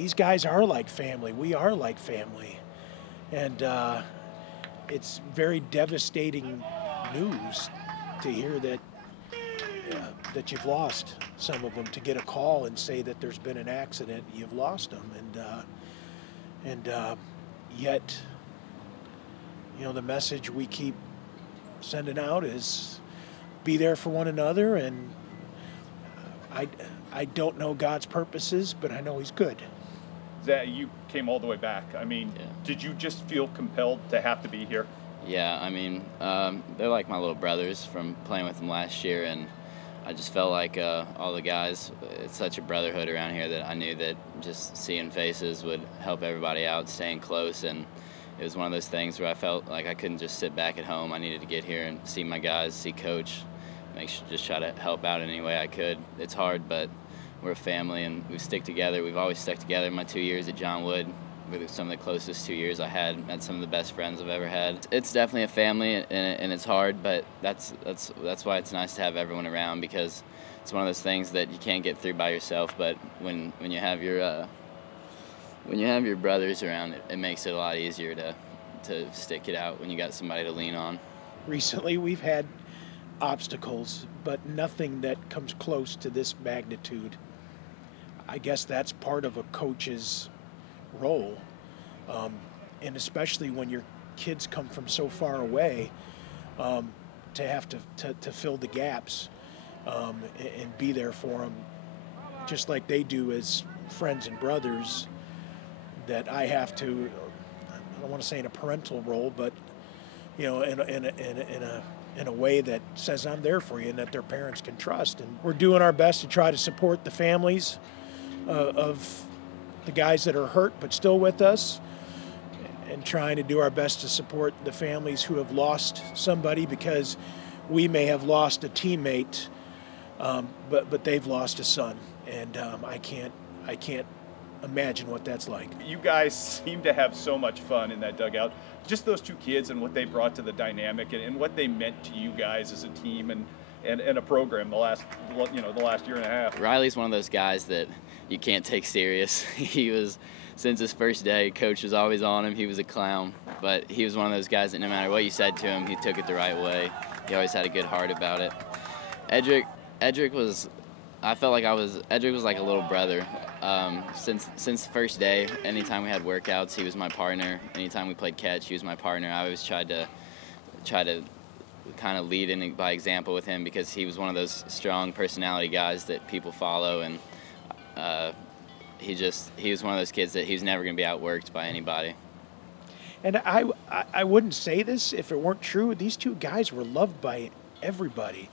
these guys are like family. We are like family. And it's very devastating news to hear that that you've lost some of them, to get a call and say that there's been an accident, you've lost them. And yet, you know, the message we keep sending out is be there for one another. And I don't know God's purposes, but I know He's good. That you came all the way back. I mean, Did you just feel compelled to have to be here? Yeah, I mean, they're like my little brothers from playing with them last year, and I just felt like all the guys, it's such a brotherhood around here that I knew that just seeing faces would help everybody out, staying close, and it was one of those things where I felt like I couldn't just sit back at home. I needed to get here and see my guys, see Coach, just try to help out in any way I could. It's hard, but we're a family and we stick together. We've always stuck together. My 2 years at John Wood were some of the closest 2 years I had. Met some of the best friends I've ever had. It's definitely a family, and it's hard, but that's why it's nice to have everyone around, because it's one of those things that you can't get through by yourself. But when you have your brothers around, it makes it a lot easier to stick it out when you got somebody to lean on. Recently, we've had obstacles, but nothing that comes close to this magnitude. I guess that's part of a coach's role, and especially when your kids come from so far away, to have to fill the gaps and be there for them, just like they do as friends and brothers. That I have to, I don't want to say in a parental role, but you know, in a way that says I'm there for you and that their parents can trust. And we're doing our best to try to support the families of the guys that are hurt but still with us, and trying to do our best to support the families who have lost somebody, because we may have lost a teammate, but they've lost a son, and I can't imagine what that's like. You guys seem to have so much fun in that dugout. Just those two kids and what they brought to the dynamic, and what they meant to you guys as a team and a program the last year and a half. Riley's one of those guys that you can't take serious. He was, since his first day, Coach was always on him. He was a clown, but he was one of those guys that no matter what you said to him, he took it the right way. He always had a good heart about it. Edric was, I felt like Edric was like a little brother. Since the first day, anytime we had workouts, he was my partner. Anytime we played catch, he was my partner. I always tried to kind of lead in by example with him, because he was one of those strong personality guys that people follow, and he was one of those kids that he was never going to be outworked by anybody. And I wouldn't say this if it weren't true. These two guys were loved by everybody.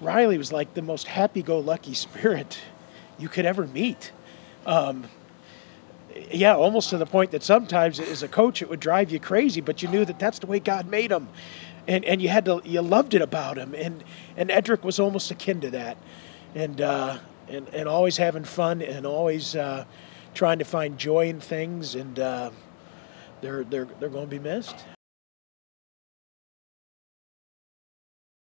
Riley was like the most happy-go-lucky spirit you could ever meet. Yeah, almost to the point that sometimes as a coach it would drive you crazy, but you knew that that's the way God made him, and you loved it about him. And Edric was almost akin to that, and always having fun, and always trying to find joy in things, and they're going to be missed.